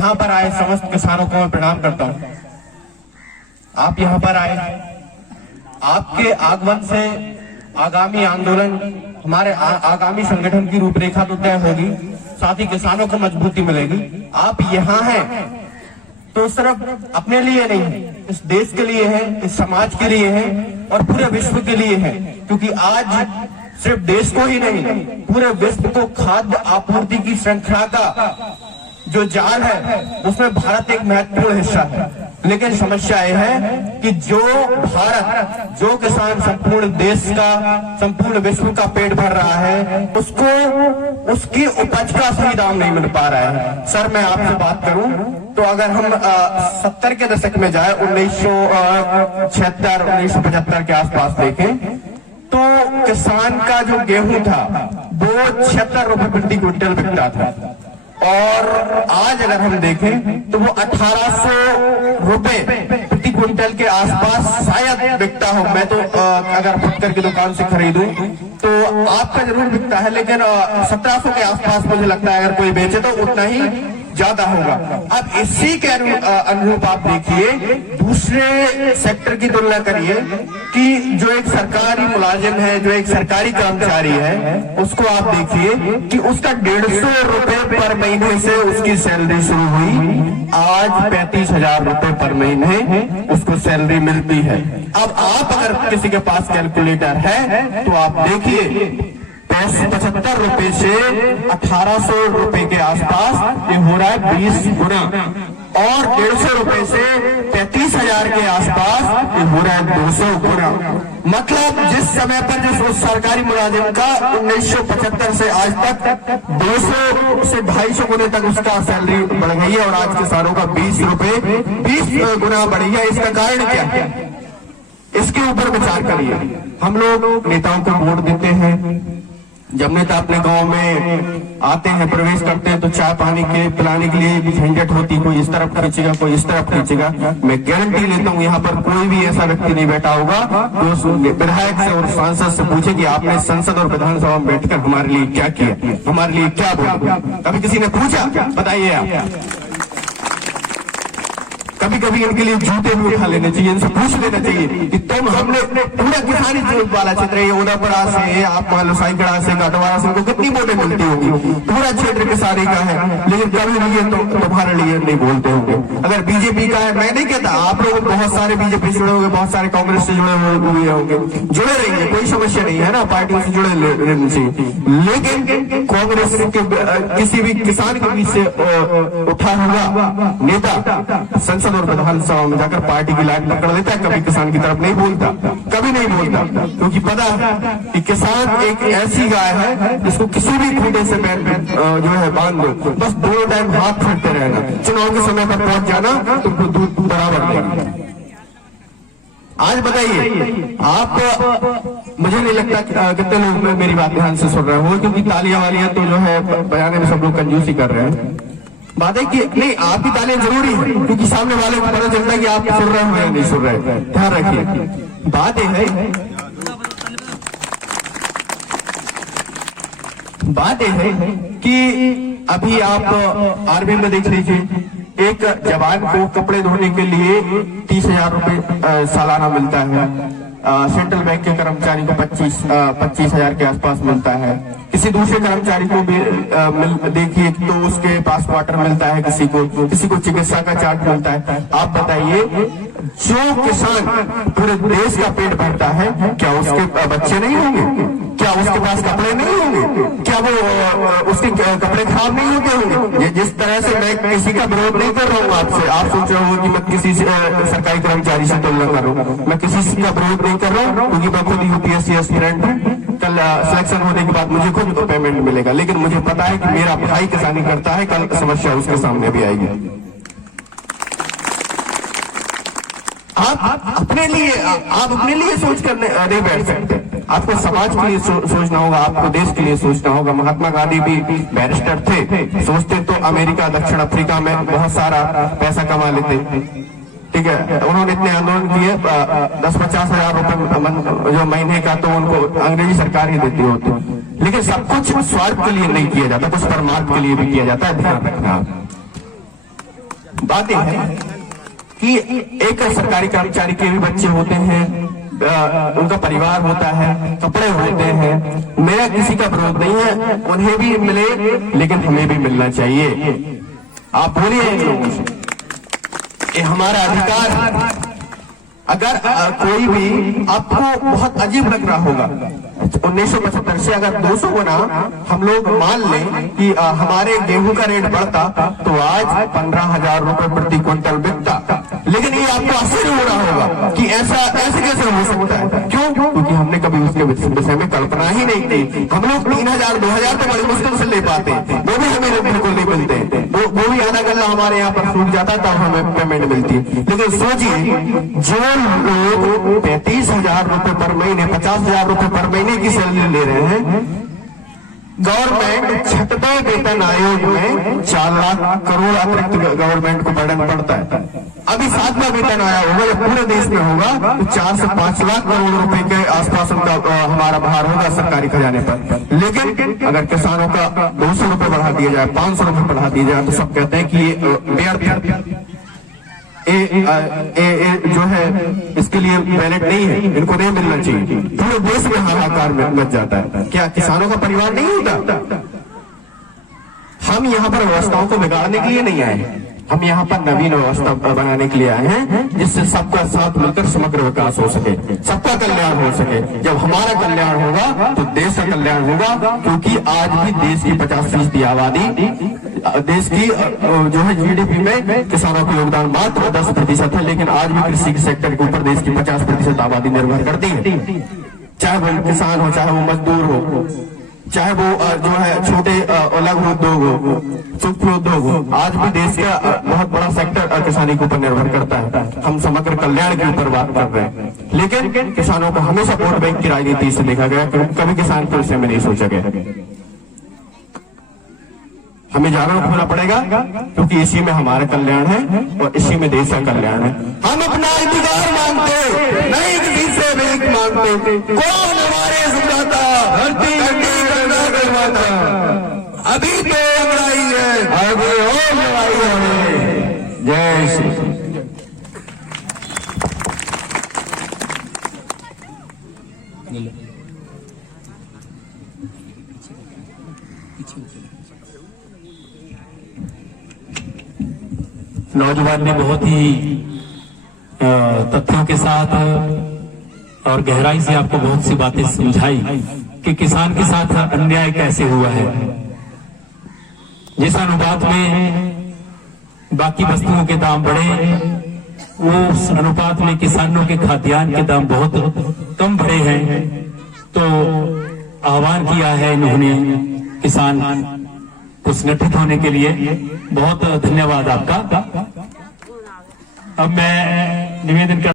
यहाँ पर आए समस्त किसानों को मैं प्रणाम करता हूँ। आप यहाँ पर आए, आपके आगमन से आगामी आंदोलन, हमारे आगामी संगठन की रूपरेखा तो तय होगी, साथ ही किसानों को मजबूती मिलेगी। आप यहाँ हैं तो सिर्फ अपने लिए नहीं, इस देश के लिए है, इस समाज के लिए है और पूरे विश्व के लिए है, क्योंकि आज सिर्फ देश को ही नहीं, पूरे विश्व को खाद्य आपूर्ति की श्रृंखला का जो जाल है उसमें भारत एक महत्वपूर्ण हिस्सा है। लेकिन समस्या यह है कि जो भारत, जो किसान संपूर्ण देश का, संपूर्ण विश्व का पेट भर रहा है, उसको उसकी उपज का सही दाम नहीं मिल पा रहा है। सर, मैं आपसे बात करूं तो अगर हम 70 के दशक में जाए, 1976 1975 के आसपास देखें तो किसान का जो गेहूं था वो 76 रुपए प्रति क्विंटल बिकता था, और आज अगर हम देखें तो वो 1800 रुपए प्रति क्विंटल के आसपास शायद बिकता हो। मैं तो अगर फुटकर की दुकान से खरीदूं तो आपका जरूर बिकता है, लेकिन 1700 के आसपास मुझे लगता है अगर कोई बेचे तो उतना ही ज्यादा होगा। अब इसी के अनुरूप आप देखिए, दूसरे सेक्टर की तुलना करिए कि जो एक सरकारी मुलाजिम है, जो एक सरकारी कर्मचारी है, उसको आप देखिए कि उसका 150 रुपए पर महीने से उसकी सैलरी शुरू हुई, आज 35,000 रुपए पर महीने उसको सैलरी मिलती है। अब आप अगर किसी के पास कैलकुलेटर है तो आप देखिए 75 रुपए से 1800 रुपए के आसपास ये हो रहा है 20 गुना, और 150 रुपए से 35,000 के आसपास ये हो रहा है 200 गुना। मतलब जिस समय पर जो सरकारी मुलाजिम का 1975 से आज तक 200 से 250 गुने तक उसका सैलरी बढ़ गई है, और आज किसानों का 20 गुना बढ़ी है। इसका कारण क्या है? इसके ऊपर विचार करिए। हम लोग नेताओं को वोट देते हैं, जब नेता अपने गांव में आते हैं, प्रवेश करते हैं, तो चाय पानी के पिलाने के लिए भी झंझट होती, कोई इस तरफ खींचेगा, कोई इस तरफ खींचेगा। मैं गारंटी लेता हूं यहाँ पर कोई भी ऐसा व्यक्ति नहीं बैठा होगा जो विधायक से और सांसद से पूछे कि आपने संसद और विधानसभा में बैठकर हमारे लिए क्या किया, हमारे लिए क्या बोला। कभी किसी ने पूछा? बताइए आप। कभी कभी इनके लिए जूते भी उठा लेने चाहिए, इनसे पूछ लेना चाहिए कि तुम, हमने पूरा किसानी वाला क्षेत्र है, ओडापरा से आप मान लो साईकड़ा से, काटवाड़ा से, उनको कितनी वोटें मिलती होंगी? पूरा क्षेत्र किसानी का है, लेकिन कभी नहीं तो तुम्हारे लिए नहीं बोलते होंगे। अगर बीजेपी का है, मैं नहीं कहता, आप लोग बहुत सारे बीजेपी से जुड़े होंगे, बहुत सारे कांग्रेस से जुड़े हुए होंगे, जुड़े रहिए, कोई समस्या नहीं है ना, पार्टियों से जुड़े रहने चाहिए। लेकिन कांग्रेस के किसी भी किसान के बीच से उठा हुआ नेता संसद और विधानसभा में जाकर पार्टी की लाइन पकड़ लेता है, कभी किसान की तरफ नहीं बोलता, कभी नहीं बोलता, क्योंकि पता है कि किसान एक ऐसी गाय है जिसको किसी भी खूंटे से जो है बांध दो, बस दोनों टाइम हाथ फेरते रहना, चुनाव के समय पर पहुंच जाना, तुमको दूध बराबर देगा। आज बताइए आप, मुझे नहीं लगता कितने लोग मेरी बात ध्यान से सुन रहे हो, क्योंकि तालियां वालियां तो जो है बजाने में सब लोग कंजूसी कर रहे हैं। बात है कि नहीं, आपकी तालियां जरूरी है, क्योंकि सामने वाले को पता चलता है कि आप सुन रहे हो या नहीं सुन रहे। ध्यान रखिए, बात यह है कि अभी आप आर्मी में देख लीजिए, एक जवान को कपड़े धोने के लिए 30,000 रुपए सालाना मिलता है। सेंट्रल बैंक के कर्मचारी को 25,000 के आसपास मिलता है। किसी दूसरे कर्मचारी को भी देखिए तो उसके पास क्वार्टर मिलता है, किसी को चिकित्सा का चार्ज मिलता है। आप बताइए, जो किसान पूरे देश का पेट भरता है, क्या उसके बच्चे नहीं होंगे? क्या उसके पास कपड़े नहीं होंगे? क्या वो उसके कपड़े खराब नहीं होते होंगे? जिस तरह से मैं किसी का विरोध नहीं कर रहा हूँ आपसे, आप सोच रहे हो कि मैं किसी सरकारी कर्मचारी से तुलना कर रहा हूँ, मैं किसी का विरोध नहीं कर रहा हूँ, क्योंकि मैं खुद यूपीएससी एस्पिरेंट हूँ। कल सिलेक्शन होने के बाद मुझे खुद पेमेंट मिलेगा, लेकिन मुझे पता है कि मेरा भाई किसानी करता है, कल समस्या उसके सामने भी आएगी। आप अपने लिए सोच कर नहीं बैठ सकते, आपको समाज के लिए सोचना होगा, आपको देश के लिए सोचना होगा। महात्मा गांधी भी बैरिस्टर थे, सोचते तो अमेरिका, दक्षिण अफ्रीका में बहुत सारा पैसा कमा लेते, ठीक है। उन्होंने इतने आंदोलन किए, 10-50 हजार रुपए जो महीने का तो उनको अंग्रेजी सरकार ही देती होती, लेकिन सब कुछ स्वार्थ के लिए नहीं किया जाता, कुछ परमार्थ के लिए भी किया जाता है, ध्यान रखना। बात यह है कि एक सरकारी कर्मचारी के भी बच्चे होते हैं, उनका परिवार होता है, कपड़े होते हैं। मेरा किसी का विरोध नहीं है, उन्हें भी मिले, लेकिन हमें भी मिलना चाहिए। आप बोलिए इन लोगों से, ये हमारा अधिकार है। अगर कोई भी आपको बहुत अजीब लग रहा होगा, 1975 से अगर 200 गुना हम लोग मान लें कि हमारे गेहूं का रेट बढ़ता तो आज 15,000 रुपए प्रति क्विंटल बिकता। लेकिन ये आपको आश्चर्य हो रहा होगा कि ऐसे कैसे हो सकता है। क्यों? क्योंकि हमने कभी उसके विषय में कल्पना ही नहीं की। हम लोग 3,000 2,000 तो बड़ी मुश्किल से ले पाते, वो भी हमें बिल्कुल नहीं मिलते। वो भी आधा गल्ला हमारे यहाँ पर सूख जाता तब हमें पेमेंट मिलती है। लेकिन सोचिए, जो लोग 35,000 रुपए पर महीने, 50,000 रुपए पर महीने की सैलरी ले रहे हैं, गवर्नमेंट 6वें वेतन आयोग में 4 लाख करोड़ अतिरिक्त गवर्नमेंट को बर्डन पड़ता है। अभी 7वां वेतन आया होगा, जब पूरे देश में होगा तो 4 से 5 लाख करोड़ रुपए के आसपास उनका हमारा भार होगा सरकारी खजाने पर। लेकिन अगर किसानों का 200 रुपए बढ़ा दिया जाए, 500 रुपए बढ़ा दिया जाए, तो सब कहते हैं कि ये व्यर्थ, जो है इसके लिए वैलिड नहीं है, इनको नहीं मिलना चाहिए। पूरे देश में हाहाकार मच जाता है। क्या किसानों का परिवार नहीं होता? हम यहाँ पर व्यवस्थाओं को बिगाड़ने के लिए नहीं आए हैं, हम यहाँ पर नवीन व्यवस्था बनाने के लिए आए हैं, जिससे सबका साथ मिलकर समग्र विकास हो सके, सबका कल्याण हो सके। जब हमारा कल्याण होगा तो देश का कल्याण होगा, क्योंकि आज भी देश की 50% आबादी, देश की जो है जीडीपी में किसानों का योगदान मात्र 10% है। लेकिन आज भी कृषि सेक्टर के ऊपर देश की 50% आबादी निर्भर करती है। चाहे वो किसान हो, चाहे वो मजदूर हो, चाहे वो जो है छोटे लघु उद्योग हो, सूक्ष्म उद्योग हो, आज भी देश का बहुत बड़ा सेक्टर किसानी के ऊपर निर्भर करता है। हम समग्र कल्याण के ऊपर बात कर रहे हैं, लेकिन किसानों को हमेशा वोट बैंक की राजनीति से देखा गया, कभी किसान के विषय में नहीं सोचा गया। हमें जागरूक होना पड़ेगा, क्योंकि इसी में हमारा कल्याण है और इसी में देश का कल्याण है। हम अपना अधिकार मांगते, नहीं किसी से भीख मांगते। कौन हमारे समझाता, धरती करना करवाता, अभी तो लड़ाई है, आगे और लड़ाई है। जय श्री। नौजवान ने बहुत ही तथ्यों के साथ और गहराई से आपको बहुत सी बातें समझाई कि किसान के साथ अन्याय कैसे हुआ है। जिस अनुपात में बाकी वस्तुओं के दाम बढ़े, उस अनुपात में किसानों के खाद्यान्न के दाम बहुत कम बढ़े हैं। तो आह्वान किया है इन्होंने किसान को संगठित होने के लिए। बहुत धन्यवाद आपका। अब मैं निवेदन कर